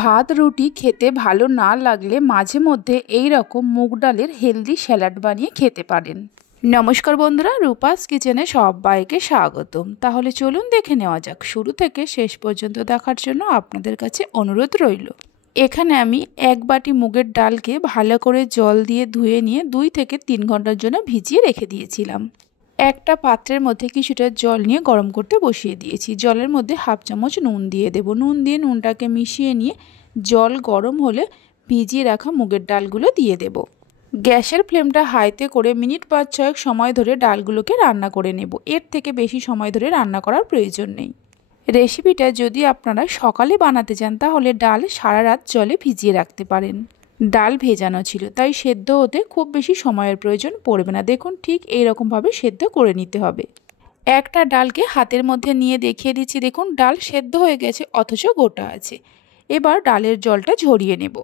ভাত রুটি খেতে ভালো না লাগলে মাঝে মধ্যে এই রকম মুগ ডালের হেলদি স্যালাড বানিয়ে খেতে পারেন। নমস্কার বন্ধুরা, রূপাস কিচেনে সবাইকে স্বাগতম। তাহলে চলুন দেখে নেওয়া যাক। শুরু থেকে শেষ পর্যন্ত দেখার জন্য আপনাদের কাছে অনুরোধ রইল। এখানে আমি এক বাটি মুগের ডালকে ভালো করে জল দিয়ে ধুয়ে নিয়ে 2 থেকে 3 ঘন্টার জন্য ভিজিয়ে রেখে দিয়েছিলাম। একটা পাত্রের মধ্যে কিছুটা জল নিয়ে গরম করতে বসিয়ে দিয়েছি। জলের মধ্যে হাফ চামচ নুন দিয়ে দেব। নুন দিয়ে নুনটাকে মিশিয়ে নিয়ে জল গরম হলে ভিজিয়ে রাখা মুগের ডালগুলো দিয়ে দেব। গ্যাসের ফ্লেমটা হাইতে করে মিনিট 5-6 সময় ধরে ডালগুলোকে রান্না করে নেব। এর থেকে বেশি সময় ধরে রান্না করার প্রয়োজন নেই। রেসিপিটা যদি আপনারা সকালে বানাতে চান তাহলে ডাল সারা রাত জলে ভিজিয়ে রাখতে পারেন। ডাল ভেজানো ছিল তাই সেদ্ধ হতে খুব বেশি সময়ের প্রয়োজন পড়বে না। দেখুন ঠিক এই রকমভাবে সেদ্ধ করে নিতে হবে। একটা ডালকে হাতের মধ্যে নিয়ে দেখিয়ে দিচ্ছি। দেখুন ডাল সেদ্ধ হয়ে গেছে অথচ গোটা আছে। এবার ডালের জলটা ঝরিয়ে নেব।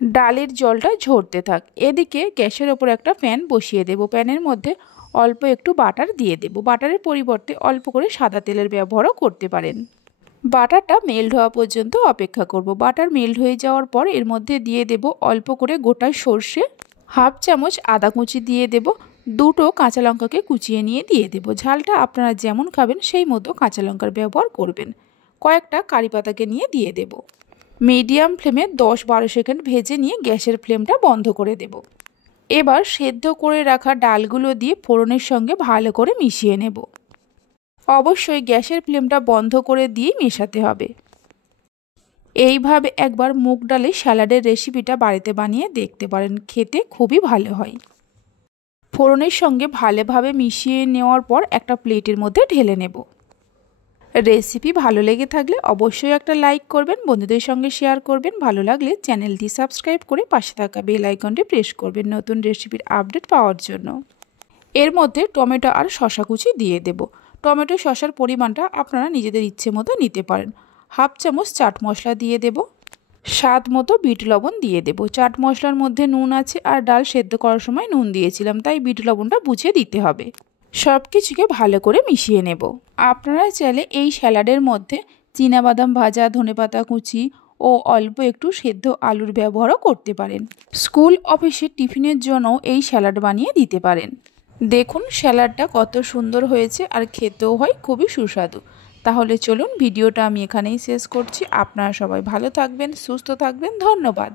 ডালের জলটা ঝরতে থাক। এদিকে গ্যাসের ওপর একটা প্যান বসিয়ে দেব। প্যানের মধ্যে অল্প একটু বাটার দিয়ে দেব। বাটারের পরিবর্তে অল্প করে সাদা তেলের ব্যবহারও করতে পারেন। বাটারটা মেল্ট হওয়া পর্যন্ত অপেক্ষা করব। বাটার মেল্ট হয়ে যাওয়ার পর এর মধ্যে দিয়ে দেব অল্প করে গোটা সর্ষে, হাফ চামচ আদা কুচি দিয়ে দেব, 2টো কাঁচা লঙ্কাকে কুচিয়ে নিয়ে দিয়ে দেব। ঝালটা আপনারা যেমন খাবেন সেই মতো কাঁচা লঙ্কার ব্যবহার করবেন। কয়েকটা কারি পাতাকে নিয়ে দিয়ে দেব। মিডিয়াম ফ্লেমে 10-12 সেকেন্ড ভেজে নিয়ে গ্যাসের ফ্লেমটা বন্ধ করে দেব। এবার সেদ্ধ করে রাখা ডালগুলো দিয়ে ফোড়নের সঙ্গে ভালো করে মিশিয়ে নেব। অবশ্যই গ্যাসের ফ্লেমটা বন্ধ করে দিয়ে মেশাতে হবে। এইভাবে একবার মুগ ডালের স্যালাডের রেসিপিটা বাড়িতে বানিয়ে দেখতে পারেন, খেতে খুবই ভালো হয়। ফোড়নের সঙ্গে ভালোভাবে মিশিয়ে নেওয়ার পর একটা প্লেটের মধ্যে ঢেলে নেব। রেসিপি ভালো লেগে থাকলে অবশ্যই একটা লাইক করবেন, বন্ধুদের সঙ্গে শেয়ার করবেন। ভালো লাগলে চ্যানেলটি সাবস্ক্রাইব করে পাশে থাকা বেল আইকনটি প্রেস করবেন নতুন রেসিপির আপডেট পাওয়ার জন্য। এর মধ্যে টমেটো আর শসা কুচি দিয়ে দেব। টমেটো শসার পরিমাণটা আপনারা নিজেদের ইচ্ছে মতো নিতে পারেন। হাফ চামচ চাট মশলা দিয়ে দেব। স্বাদ মতো বিট লবণ দিয়ে দেব। চাট মশলার মধ্যে নুন আছে আর ডাল সেদ্ধ করার সময় নুন দিয়েছিলাম, তাই বিট লবণটা বুঝে দিতে হবে। সব কিছুকে ভালো করে মিশিয়ে নেব। আপনারা চাইলে এই স্যালাডের মধ্যে চীনাবাদাম ভাজা, ধনেপাতা কুচি ও অল্প একটু সেদ্ধ আলুর ব্যবহারও করতে পারেন। স্কুল অফিসে টিফিনের জন্যও এই স্যালাড বানিয়ে দিতে পারেন। দেখুন স্যালাডটা কত সুন্দর হয়েছে আর খেতেও হয় খুবই সুস্বাদু। তাহলে চলুন ভিডিওটা আমি এখানেই শেষ করছি। আপনারা সবাই ভালো থাকবেন, সুস্থ থাকবেন। ধন্যবাদ।